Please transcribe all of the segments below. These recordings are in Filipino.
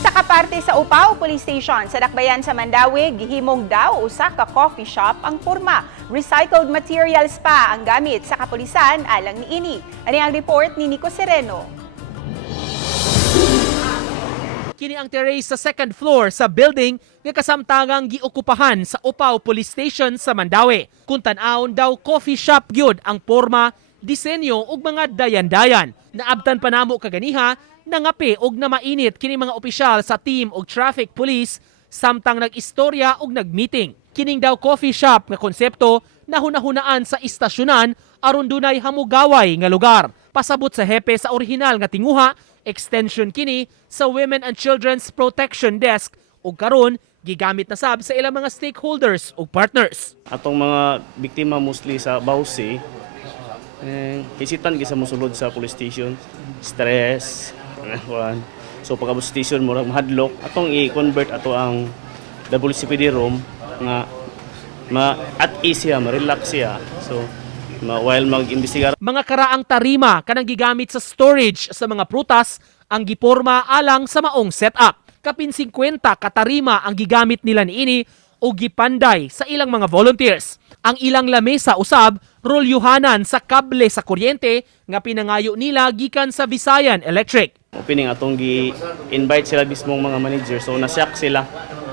Usa ka parte sa Upao Police Station sa Dakbayan sa Mandawi, gihimong daw usa ka coffee shop ang porma. Recycled materials pa ang gamit sa kapulisan alang niini. Ani ang report ni Nico Sereno. Kini ang terrace sa second floor sa building nga kasamtangang giokupahan sa Upao Police Station sa Mandawi. Kung tan-awon daw coffee shop gyud ang porma, disenyo ug mga dayan-dayan. Naabtan pa namo kaganiha, nangapi og namainit kini mga opisyal sa team og traffic police samtang nag-istorya og nag-meeting. Kining daw coffee shop nga konsepto nahunahunaan sa istasyonan aron dunay hamugaway nga lugar. Pasabot sa hepe sa orihinal nga tinguha, extension kini sa Women and Children's Protection Desk ug karon gigamit na sab sa ilang mga stakeholders ug partners. Atong mga biktima mostly sa Bausi, hisitan gisa mosulod sa police station, stress, so pagka station murag mahadlok, atong i-convert ato ang WCPD room nga at ease siya, ma-relax siya. So while mag-imbestigar. Mga karaang tarima kanang gigamit sa storage sa mga prutas ang giporma alang sa maong setup. Kapin 50 katarima ang gigamit nila niini o gipanday sa ilang mga volunteers. Ang ilang lamesa usab rolyuhanan sa kable sa kuryente nga pinangayo nila gikan sa Visayan Electric. Opening atong gi-invite sila mismong mga manager, so nasyak sila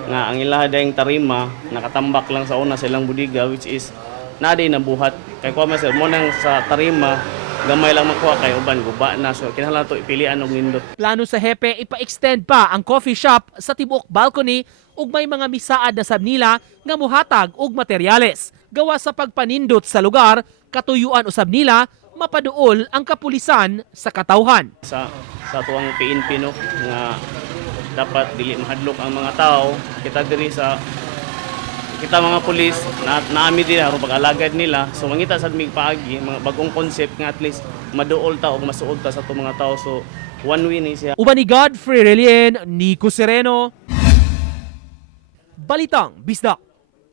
nga ang ilaha dayang tarima nakatambak lang sa una silang budiga, which is naday na buhat. Kay kuha man sir, mo nang sa tarima, gamay lang makuha kay uban guba na, so kinahanglan to ipilian og nindot. Plano sa hepe ipa-extend pa ang coffee shop sa tibuok balcony ug may mga misaad na sab nila nga muhatag og materyales. Gawa sa pagpanindot sa lugar, katuyuan usab nila mapaduol ang kapulisan sa katawhan. Sa tuwang PNP no nga dapat dili mahadlok ang mga tao, kita diri sa kita mga pulis na naami din aron pag-alagad nila, so mangita sad mig paagi mga bagong concept nga at least maduol ta o masuod ta sa itong mga tao, so one win ni siya. Uban ni Godfrey Relien, Nico Sereno, Balitang Bisdak.